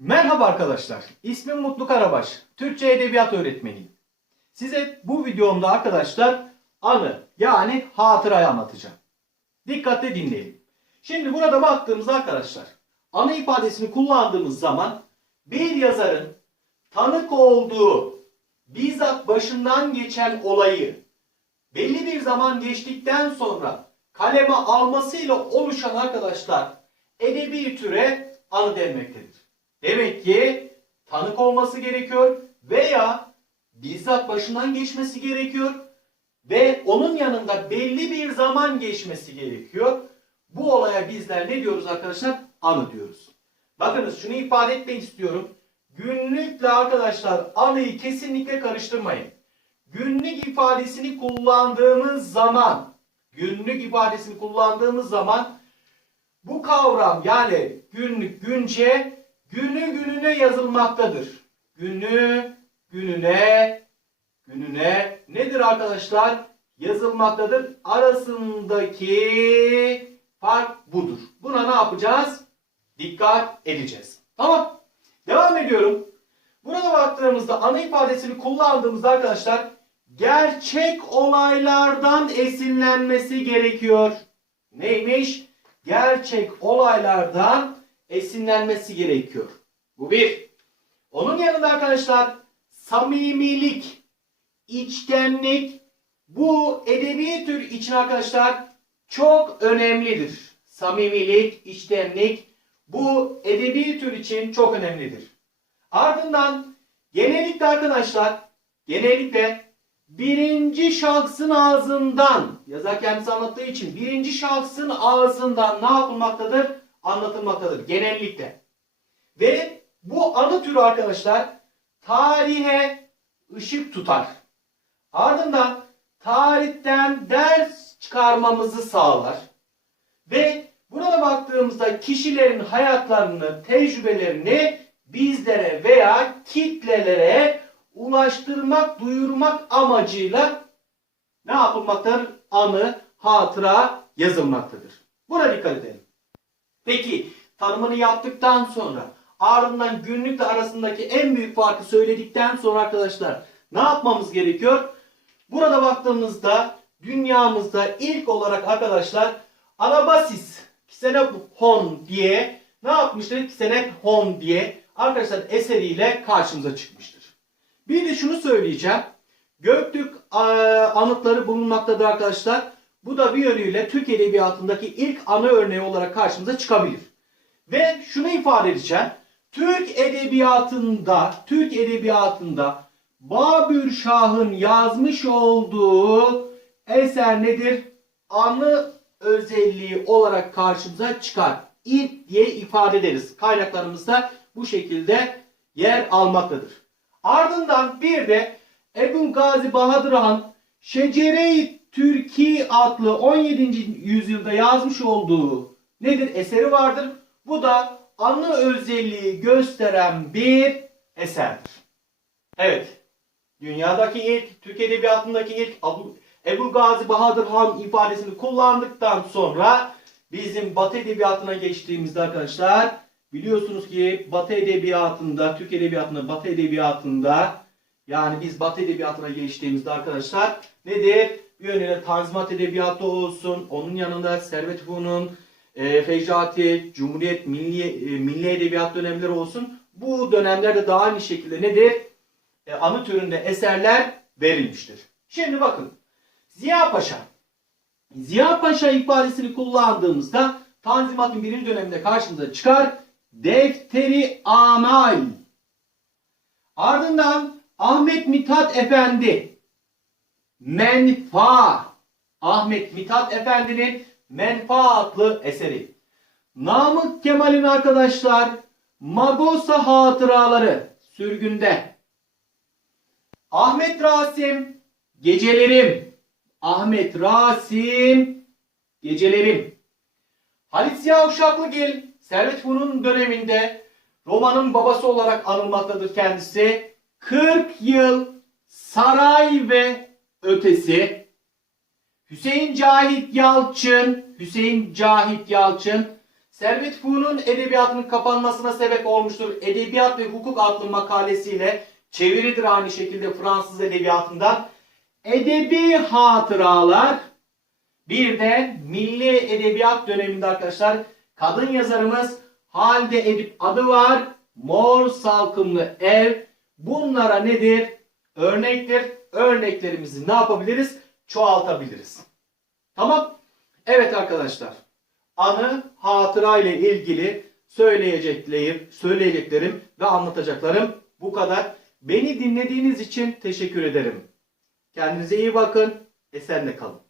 Merhaba arkadaşlar. İsmim Mutlu Karabaş. Türkçe Edebiyat öğretmeniyim. Size bu videomda arkadaşlar anı yani hatırayı anlatacağım. Dikkatle dinleyin. Şimdi burada baktığımızda arkadaşlar anı ifadesini kullandığımız zaman bir yazarın tanık olduğu bizzat başından geçen olayı belli bir zaman geçtikten sonra kaleme almasıyla oluşan arkadaşlar edebi türe anı denmektedir. Demek ki tanık olması gerekiyor veya bizzat başından geçmesi gerekiyor ve onun yanında belli bir zaman geçmesi gerekiyor. Bu olaya bizler ne diyoruz arkadaşlar? Anı diyoruz. Bakınız şunu ifade etmek istiyorum. Günlükle arkadaşlar anıyı kesinlikle karıştırmayın. Günlük ifadesini kullandığımız zaman günlük ifadesini kullandığımız zaman bu kavram yani günlük günce günü gününe yazılmaktadır. Günü gününe gününe nedir arkadaşlar? Yazılmaktadır. Arasındaki fark budur. Buna ne yapacağız? Dikkat edeceğiz. Tamam. Devam ediyorum. Burada baktığımızda ana ifadesini kullandığımızda arkadaşlar gerçek olaylardan esinlenmesi gerekiyor. Neymiş? Gerçek olaylardan esinlenmesi gerekiyor. Bu bir. Onun yanında arkadaşlar samimilik, içtenlik bu edebi tür için arkadaşlar çok önemlidir. Samimilik, içtenlik bu edebi tür için çok önemlidir. Ardından genellikle arkadaşlar genellikle birinci şahsın ağzından yazar kendisi anlattığı için birinci şahsın ağzından ne yapılmaktadır? Anlatılmaktadır genellikle. Ve bu anı türü arkadaşlar tarihe ışık tutar. Ardından tarihten ders çıkarmamızı sağlar. Ve burada baktığımızda kişilerin hayatlarını, tecrübelerini bizlere veya kitlelere ulaştırmak, duyurmak amacıyla ne yapılmaktadır? Anı, hatıra yazılmaktadır. Buna dikkat edelim. Peki tanımını yaptıktan sonra ardından günlükle arasındaki en büyük farkı söyledikten sonra arkadaşlar ne yapmamız gerekiyor? Burada baktığımızda dünyamızda ilk olarak arkadaşlar Anabasis Xenophon diye ne yapmıştır? Xenophon diye arkadaşlar eseriyle karşımıza çıkmıştır. Bir de şunu söyleyeceğim. Göktürk anıtları bulunmaktadır arkadaşlar. Bu da bir yönüyle Türk Edebiyatı'ndaki ilk anı örneği olarak karşımıza çıkabilir. Ve şunu ifade edeceğim. Türk Edebiyatı'nda, Türk Edebiyatı'nda Babür Şah'ın yazmış olduğu eser nedir? Anı özelliği olarak karşımıza çıkar. İlk diye ifade ederiz. Kaynaklarımızda bu şekilde yer almaktadır. Ardından bir de Ebu Gazi Bahadır Han Şecere-i Türki adlı 17. yüzyılda yazmış olduğu nedir? Eseri vardır. Bu da anı özelliği gösteren bir eserdir. Evet. Dünyadaki ilk, Türk Edebiyatı'ndaki ilk Abu, Ebu Gazi Bahadır Han ifadesini kullandıktan sonra bizim Batı Edebiyatı'na geçtiğimizde arkadaşlar biliyorsunuz ki Batı Edebiyatı'nda, Türk Edebiyatı'nda, Batı Edebiyatı'nda yani biz Batı Edebiyatı'na geçtiğimizde arkadaşlar nedir? Bir yönüyle Tanzimat Edebiyatı olsun, onun yanında Servet Fünun, e, Fecrati, Cumhuriyet, Milli, e, Milli Edebiyat dönemleri olsun. Bu dönemlerde daha aynı şekilde nedir? E, anı türünde eserler verilmiştir. Şimdi bakın. Ziya Paşa. Ziya Paşa ifadesini kullandığımızda Tanzimat'ın birinci döneminde karşımıza çıkar. Defteri Amal. Ardından Ahmet Mithat Efendi. Menfa. Ahmet Mithat Efendi'nin Menfa adlı eseri. Namık Kemal'in arkadaşlar Magosa hatıraları sürgünde. Ahmet Rasim Gecelerim. Ahmet Rasim Gecelerim. Halit Ziya Uşaklıgil Servet Fünun döneminde romanın babası olarak anılmaktadır kendisi. 40 yıl saray ve ötesi. Hüseyin Cahit Yalçın, Hüseyin Cahit Yalçın Servet Fünun edebiyatının kapanmasına sebep olmuştur. Edebiyat ve Hukuk adlı makalesiyle çeviridir aynı şekilde Fransız edebiyatından. Edebi hatıralar bir de milli edebiyat döneminde arkadaşlar kadın yazarımız Halide Edip adı var. Mor salkımlı ev. Bunlara nedir? Örnektir. Örneklerimizi ne yapabiliriz? Çoğaltabiliriz. Tamam. Evet arkadaşlar. Anı, hatıra ile ilgili söyleyeceklerim, söyleyeceklerim ve anlatacaklarım bu kadar. Beni dinlediğiniz için teşekkür ederim. Kendinize iyi bakın. Esenle kalın.